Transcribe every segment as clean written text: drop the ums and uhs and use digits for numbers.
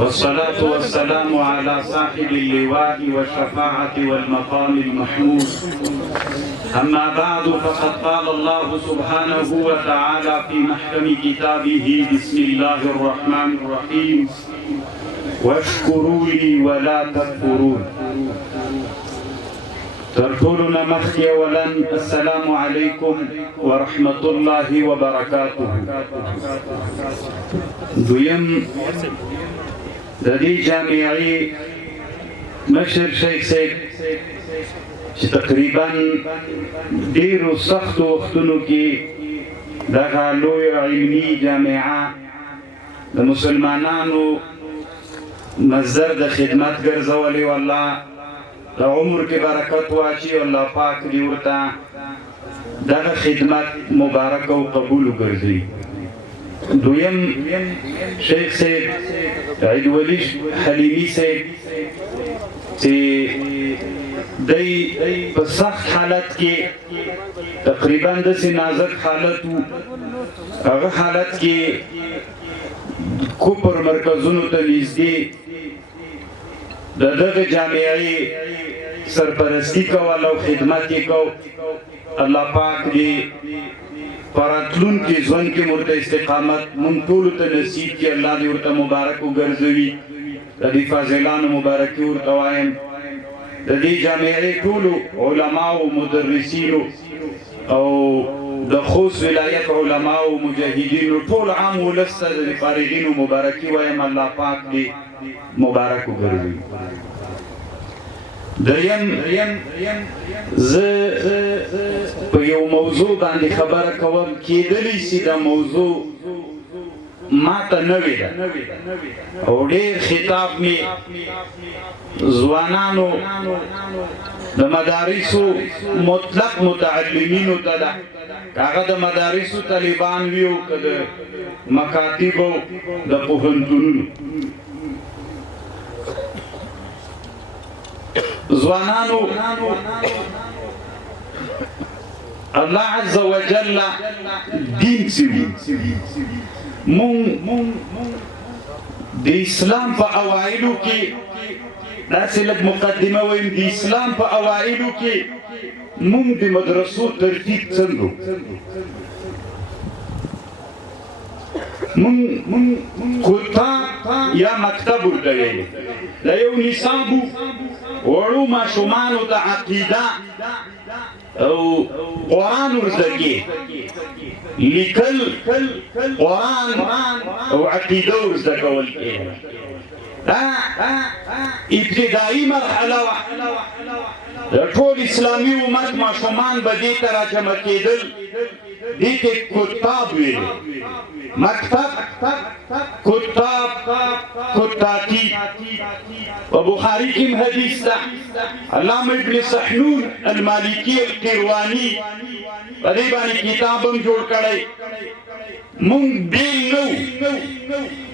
والصلاة والسلام على صاحب اللواء والشفاعة والمقام المحمود. أما بعد، فقد قال الله سبحانه وتعالى في محكم كتابه: بسم الله الرحمن الرحيم، واشكروا لي ولا تكفرون. ترتولنا مخي ولن السلام عليكم ورحمة الله وبركاته. دویم ددی جامعی مشر شیخ صاحب چې تقریبا ډیرو سختو وختونو کې دغه لویه علمي جامعه د مسلمانانو مصدر د خدمت ګرځولې. والله د عمر کې برکت واچي، الله پاک دې ورته دغه خدمت مبارک او قبول وګرځي. دویم شیخ صاحب عید ولی حلیمی صاحب چې دی په سخت حالت کې تقریبا داسې نازک حالت و، هغه حالت کې کوپر مرکزونو ته نږدې د دغه جامعې سرپرستی کول او خدمت یې کو. الله پاک دې پراتلونکي ژوند کې ورته استقامت مونږ ټولو ته نصیب کړي. الله دې ورته مبارک وګرځوي. د دې فاضلانو مبارکي ورته وایم. د دې جامعې ټولو علماو مدرسینو او د خوست ولایت علماو مجاهدینو ټول عام ولس ته د فارغینو مبارکي وایم. الله پاک دې مبارک وګرځوي. دریم زه په یو موضوع باندې خبره کوم، کېدلی شي دا موضوع ماته نوې ده او ډېر خطاب مې ځوانانو د مدارسو مطلق متعلمینو ته ده، که هغه د مدارسو طالبان وي او که د مکاتبو د پوهنتونونو. ځوانانو، الله عز وجل دین سوي مونږ د اسلام په اوایلو کې داسې لږ مقدمه وایم. د اسلام په اوایلو کې مونږ د مدرسو ترتیب څنګه مونږ کتاب یا مکتب ورته ویل، د یو نصابو وړو ماشومانو ته عقیده او قرآن ورزده کې لیکل، قرآن او عقیده ورزده کول کې ابتدایي مرحله وه. د ټول اسلامي امت ماشومان به دې ته راجمع کېدل، دې ته کتاب ویل. مکتب کتاب کتاتی و بخاری کی حدیث دا علامہ ابن سحنون المالکی القروانی پدې باندې کتاب هم جوړ کړی. مونږ بیل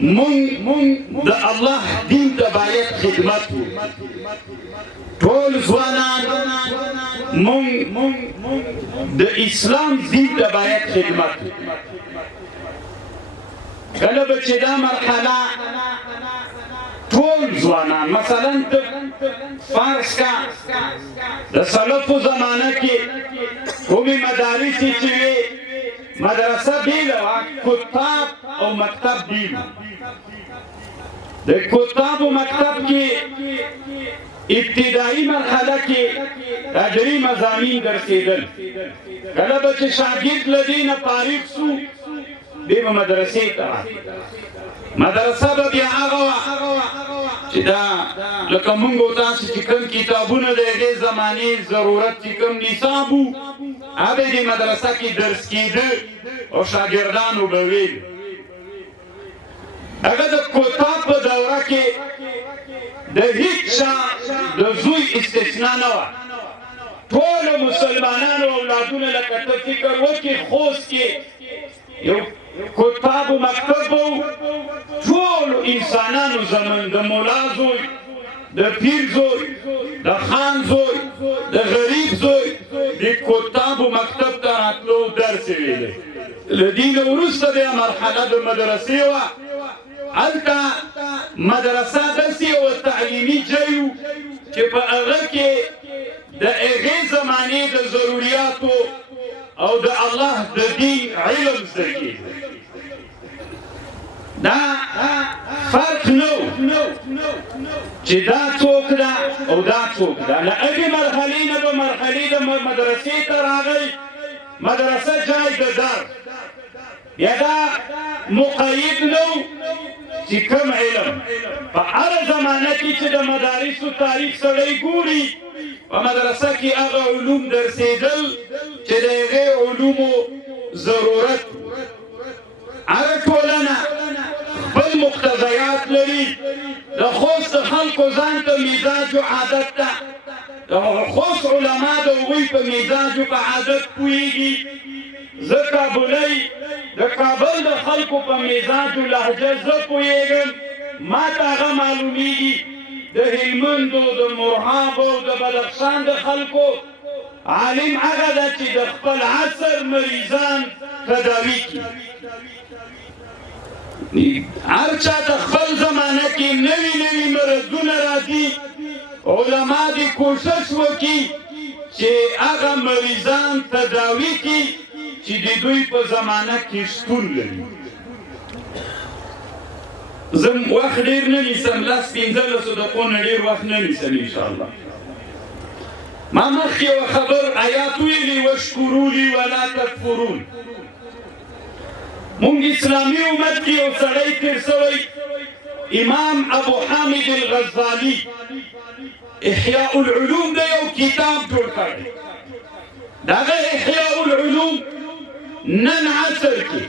نو مونږ د الله دین ته باید خدمت وکړو. ټول ځوانان مونږ د اسلام دین ته باید خدمت وکړو. کله به چې دا مرحله ټول ځوانان، مثلا ته فرض کا د سلفو زمانه کې کومې مدارس چې وې، مدرسه بیله وه، کتاب او مکتب بیل. د کتاب او مکتب کې ابتدایي مرحله کې دا درې مضامین درسېدل. کله به چې شاګرد له دې نه فارغ سو، دیمه مدرسې ته مدرسه به بیا هغه وه چې دا لکه مونږ او تاسو چې کوم کتابونه د هغې زمانې ضرورت چې کوم نصاب و، هغه دې مدرسه کې درس کېده او شاګردانو به ویل. هغه د کتاب په دوره کې د هیڅ چا د زوی استثنا نه وه. ټولو مسلمانانو اولادونه لکه ته فکر وکړې خوست کې یو کتاب و مکتب و، ټولو انسانانو زمون د مولا زوی، د پیر زوی، د خان زوی، د غریب زوی د کتاب و مکتب ته راتلو درس ویلی. له دې نه وروسته بیا مرحله د مدرسې وه. هلته مدرسه داسې یوه تعلیمي ځای و چې په هغه کې د هغې زمانې د ضروریاتو او د الله د دین علم زده کېده. دا فرق نه و چې دا څوک ده او دا څوک ده. له هغې مرحلې نه به مرحلې د مدرسې ته راغی، مدرسه جای د درس، بیا دا مقید نه و چې کوم علم په هره زمانه کې چې د مدارسو تاریخ سړی ګوري، په مدرسه کې هغه علوم درسېدل چې د هغې علومو ضرورت. هره ټولنه خپل مقتضیات لري. د خوست د خلکو ځان ته مزاج و عادت ده، د خوست علما د هغوی په مزاج و په عادت پوهېږي. زه کابلی د کابل د خلکو په مزاج و لهجه زه پوهېږم، ما ته هغه معلومیږي. د هلمندو، د مرهابو، د بدخشان د خلکو عالم هغه ده چې د خپل عصر مریضان تداوي کړي. هر چا د خپل زمانه کې نوي نوي مرضونه راځي، علما دې کوشش وکړي چې هغه مریضان تداوي کړي چې د دوی په زمانه کې شتون لري. زه وخت ډېر نه نیسم، 15 دقیقو نه ډېر وخت نه نیسم انشاءالله. ما مخکې یوه خبر آیات ویلي واشکروا لي ولا تکفرون. مونږ اسلامي امت کې یو سړی تېر سوی امام ابو حامد الغزالي احیاء العلوم د یو کتاب جوړ کړی. د هغه احیاء العلوم نن عصر کې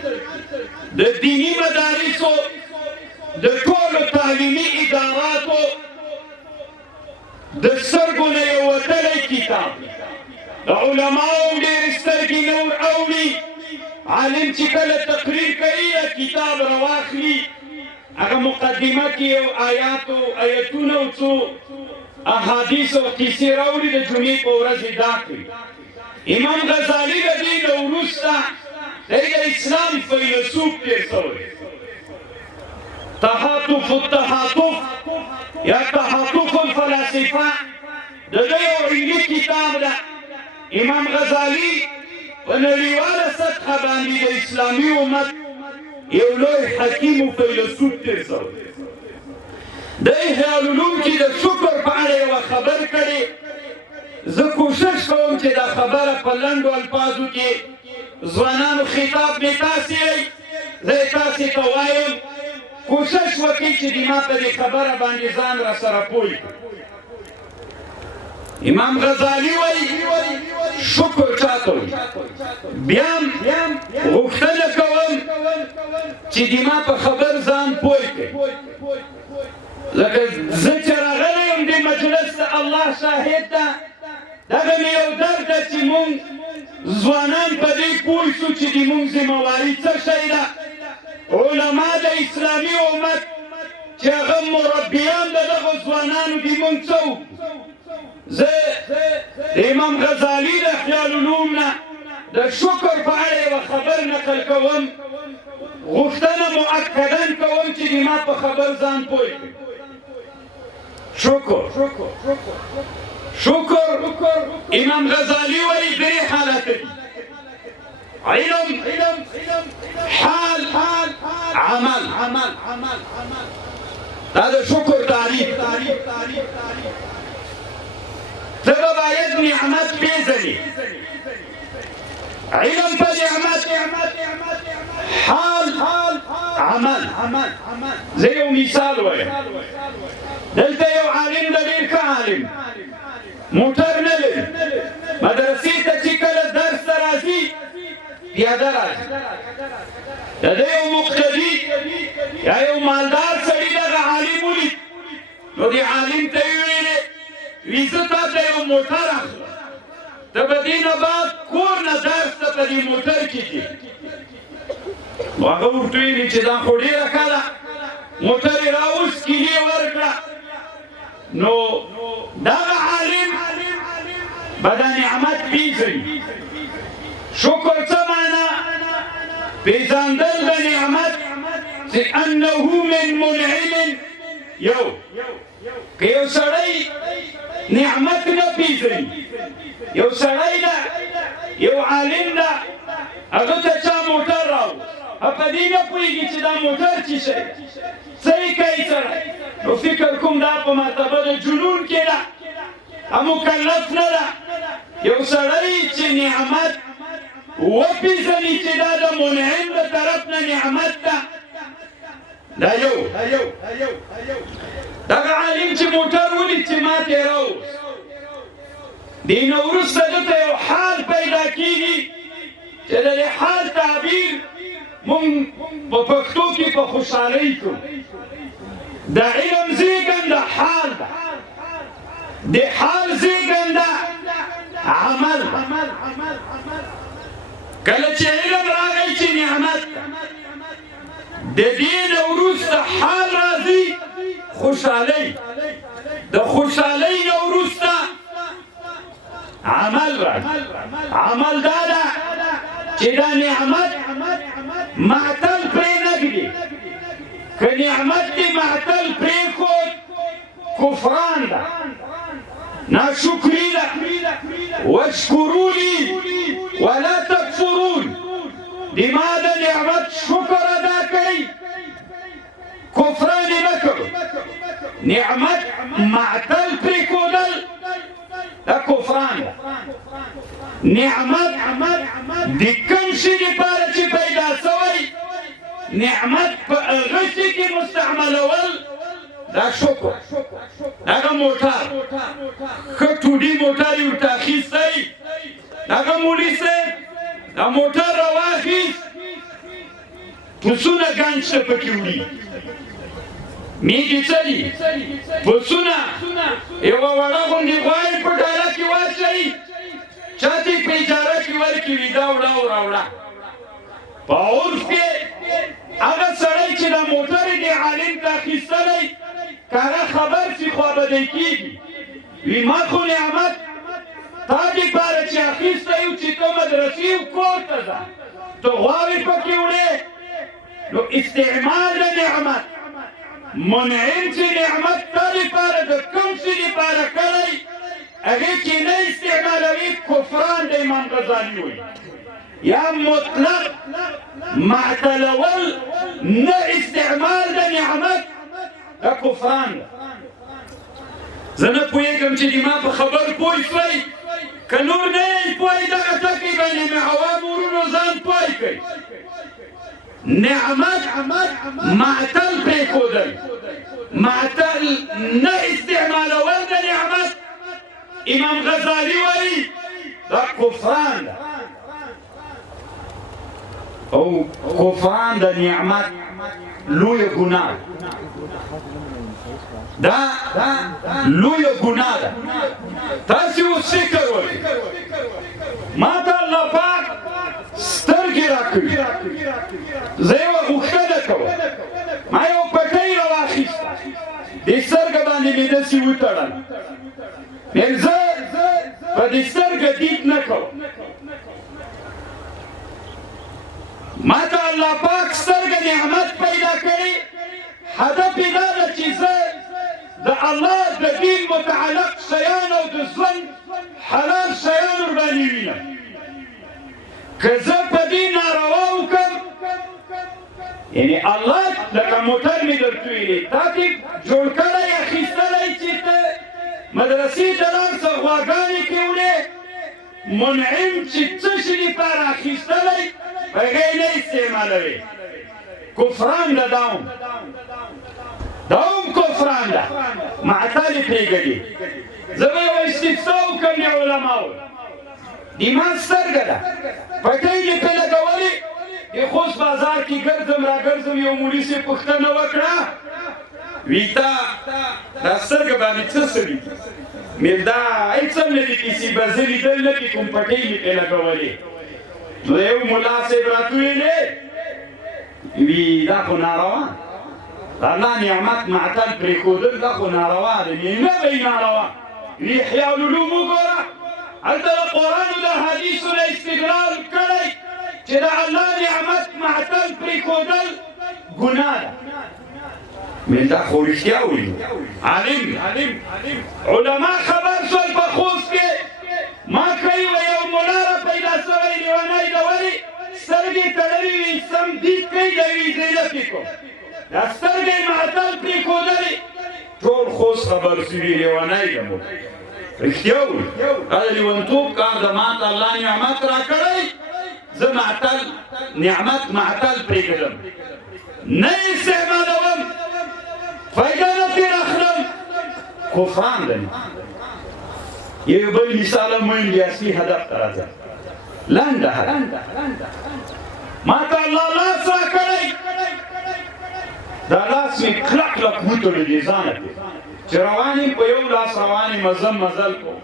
د دیني مدارسو د ټولو تعلیمي اداراتو د سترګو نه یو وتلی کتاب. د علماو ډېرې سترګې نه اوړي. عالم چې کله تقریر کوي یا کتاب راواخلي، هغه مقدمه کې یو آیتونه او څو احادیث او کیسې راوړي، د جمعې په ورځ یې دا کوي. امام غزالي د دې نه وروسته دی د اسلام فیلسوف تېر سوی. تحاطف التحاطف یا تحاطف الفلاسفه د ده یو علمي کتاب ده. امام غزالي په نړیواله سطحه باندې د اسلامي امت یو لوی حکیم و فیلسوف تېر سوی. د احیاء العلوم کې د شکر په اړه یوه خبر کړې. زه کوشش کوم چې دا خبره په لنډو الفاظو کې ځوانانو خطاب مې تاسې یئ، زه یې تاسې ته وایم. کوشش وکړئ چې د ما په دې خبره باندې ځان را سره پوه کړئ. امام غزالي وایي شکر چاته وایي. بیا غوښتنه کوم چې د ما په خبر ځان پوه کړئ. لکه زه چې راغلی یم دې مجلس ته، الله شاهد ده، دغه مې یو درد ده چې مونږ ځوانان په دې پوه شو چې د مونږ ذمهواري څه شی ده. علما د اسلامي امت چې هغه مربیان د دغو ځوانانو دي، مونږ څه وکړو. زه د امام غزالي د احیاء العلوم نه د شکر په اړه یوه خبر نقل کوم. غوښتنه مؤکدا کوم چې د ما په خبر ځان پوه کړي. شکر امام غزالي وایي درې حالت دي: علم، حال، عمل. دا د شکر تعریف. ته به باید نعمت پېژنې، علم په نعمت، حال، عمل. زه یو مثال وایم. دلته یو عالم د ډېر ښه عالم موټر نه لري. مدرسې ته چې کله درس ته راځي پیاده راځي. د ده یو مقتدي یا یو مالدار سړي دغه عالم ولید، نو دې عالم ته یې ویلې وي زه تا ته یو موټر اخلم، ته به دې نه بعد کور نه درس ته په دې موټر کې ځې. نو هغه ورته ویلي چې دا خو ډېره ښه ده. موټر یې راوست، کیلي یې ورکړه. نو دغه عالم به دا نعمت پېژني. شکر څه معنا؟ پېژندل د نعمت چې انه من منعم یو که یو سړی نعمت نه پیژني یو سړی نه یو عالم نه هغه ته چا موټر راوړ په دې نه پوهېږي چې دا موټر څه شی څه یې کوي سړی نو فکر کوم دا په مرتبه د جنون کې ده مکلف نه ده یو سړی چې نعمت وپېژني چې دا د منعم د طرف نه نعمت ده دا یو دغه عالم چې موټر ولید چې ما ترې راوست دې نه وروسته دلته یو حال پیدا کېږي چې د دې حال تعبیر مونږ په پښتو کې په خوشحالۍ کوو د علم زېږنده حال ده د حال زېږنده عمل کله چې علم راغی چې نعمت د دې نه وروسته حال راځي خوشحالۍ د خوشحالۍ نه وروسته عمل راځي عمل دا ده چې دا نعمت معطل پرې نه ږدي که نعمت دې معطل پرېښود کفران ده ناشکري ده واشکروا لي ولا تکفرون دې ما د نعمت شکر ادا کړئ کفران یې نه کړو نعمت معطل پرېښودل دا کفران ده نعمت د کوم شي لپاره چې پیدا سوی نعمت په هغه شي کې مستعملول دا شکر هغه موټر ښه ټوډي موټر یې ورته اخیستی هغه مولي صاحب دا موټر راواخیست پسونه ګنج ته پکې وړي میږي څه دي پسونه یوه وړه غوندې غوا یې په ډاله کې واچوي چا ته یې په اجاره کې ورکوي دا وړه او راوړه په عرف کې هغه سړی چې دا موټر یې دې عالم ته اخیستلی که هغه خبر شي خوابدی کېږي وي ما خو نعمت تا دپاره چې اخیستی یو چې ته مدرسې و کور ته ځه ته غواوې پکې وړې نو استعمال د نعمت منعم چې نعمت تا دپاره د کوم شي دپاره کړی هغې کې نه استعمالوي کفران د امام غزالي وایي یا مطلق معتلول نه استعمال د نعمت دا کفران ده زه نه پوهېږم چې د ما په خبر پوه شوئ که نور نه یې پوهې دغه ټکي باندې مې عوام ورونو ځان پوه کړئ نعمت معتل پرېښودل معتل نه استعمالول د نعمت امام غزالي وایي دا کفران ده او کفران د نعمت لویه ګناه دا لویه ګناه ده تاسې اوس فکر وکړئ ما ته الله پاک سترګې راکړي زه یوه غوښتنه کوم ما یو پټۍ راواخیسته دې سترګه باندې مې داسې وتړل زه په دې سترګه دید نه کوم ما ته الله پاک سترګه نعمت پیدا کړي هدف یې دا ده چې زه د الله د دین متعلق شیان او د ژوند حلال شیان ورباندې وینم که زه په دې ناروا وکړم یعنې الله لکه موټر مې درته ویلې تا دې جوړ کړی اخیستلی چې ته مدرسې ته لاړ شه غواګانې کې وړې منعم چې څه شي لپاره اخیستلی هغه یې نه استعمالوي کفران ده دا هم کفران ده معتل یې پرېږدي زه به یوه استفسا وکړم د علماو د ما سترګه ده پټۍ مې پرې لګولې د خوست بازار کې ګرځم راګرځم یو مولي صاحب پوښتنه وکړه وي تا دا سترګه باندې څه سوي مې دا هېڅ هم نه دي کیسې به زه لیدل نه کې کوم پټۍ مې پرې لګولې نو د یو ملا صاحب راته ویلې وي دا خو ناروا الله نعمت معتل پرېښودل دا خو ناروا دی نه به یې ناروا احیاء العلوم وګوره هلته د قرآن او د حدیثو نه استدلال کړی چې د الله نعمت معتل پرېښودل ګناه ده من دا خو رښتیا وایي عالم علما خبر شول په خوست کې ما کوي یو ملا را پیدا سوی لیونی د ولې سترګې تړلې وي سم دید کوي د یوې زینه پرې کوم دا سترګې معطل پرېښودلې ټول خوست خبر سوي لیونی ده مو رښتیا وایي دا د لیونتوب کار د ماته الله نعمت را کړی زه معطل نعمت معطل پرېږدم نه استعمالوم فایده نه ترې اخلم کفران دی یو بل مثال هم ویم د اصلي هدف ته راځم لنډه هدف ما ته الله لاس راکړی دا لاس مې کلک کلک وتړی دی ځانه کې چې روان یم په یو لاس روان یم مزل کوم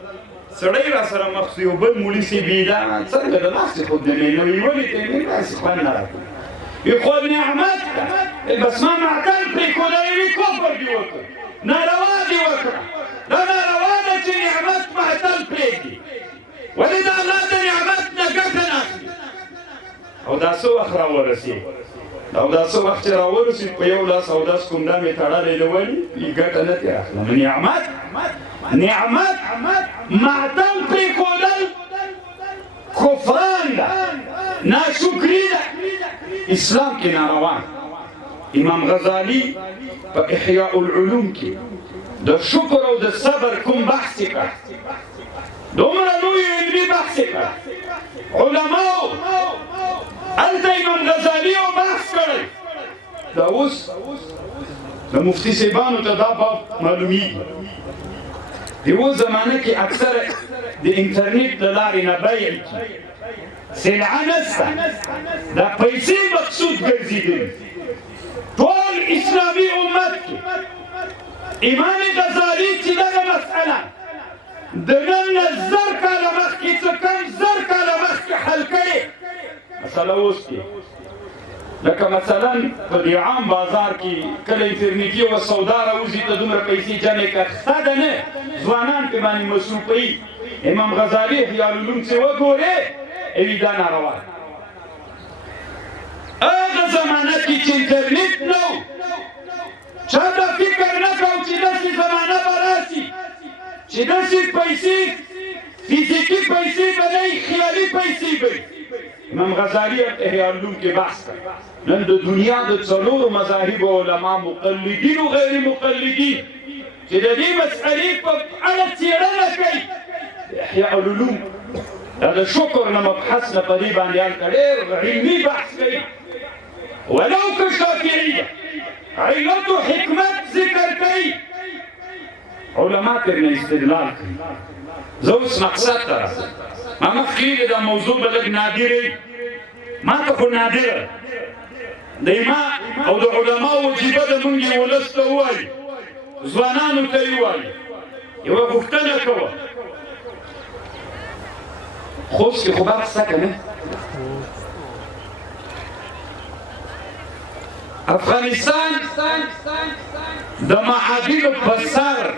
سړی را سره مخ شو یو بل مولي صاحب یې دا څنګه د لاس خود نه وي ولې ته مې داسې خوند نه راکوي وی خو نعمت بس ما معطل پرېښودلی وي کفر دې وکړ ناروا دې وکړه دا ناروا ده چې نعمت معطل پرېږدي ولې د الله د نعمت نه ګټه نه اخلي او دا څه وخت راورسېد او دا څه وخت چې راورسېد په یو لاس اودس کوم دا مې تړلی دی ولې ګټه نه ترې اخلم نعمت معطل پرېښودل کفران ده ناشکري ده اسلام کې ناروا امام غزالی په احیاء العلوم کې د شکر او د صبر کوم بحث کړ دومره لوی علمي بحث کړ علماو هلته امام غزالی او بحث کړی دا اوس د مفتي صاحبانو ته دا باب معلومیږي د اوس زمانه کې اکثر د انټرنیټ له لارې نه بیع کېږي سلعه نشته دا پیسې مقصود ګرځېدلي ټول اسلامي امت کې امام غزالي چې دغه مسأله د نن نه 1000 کاله مخکې څه کم 1000 کاله مخکې حل کړې مسله اوس کې لکه مثلا په دې عام بازار کې کله انټرنیټي او سودا راوځي ته دومره پیسې جمع کړه ښه ده نه ځوانان پې باندې مصروفوي امام غزالي احیاء العلوم چې وګورې ایوی دا ناروا هغه زمانه کې چې انټرنیټ نه و چا دا فکر نه کوو چې داسې زمانه به راسي چې داسې پیسې فزیکي پیسې به نه وي خیالي پیسې به وي امام غزالي احیاء العلوم کې بحث کړ نن د دنیا د څلورو مذاهبو علما مقلدین او غیر مقلدین چې د دې مسئلې په اړه څېړنه کوي احیاء العلوم دا د شکر نه مبحث نه په دې باندې هلته ډېر علمي بحث کوي ولو که شافعي ده علت و حکمت ذکر کوي علما ترنه استدلال کوي زه اوس مقصد ته راځم ما مخکې دا موضوع به لږ نادرې ما ته خو نادره د ما او د علماو وجیبه ده مونږ یې ولس ته ووایو ځوانانو ته یې ووایو یوه غوښتنه کوه خوست کې خو بحث شته که نه افغانستان د معادنو په سر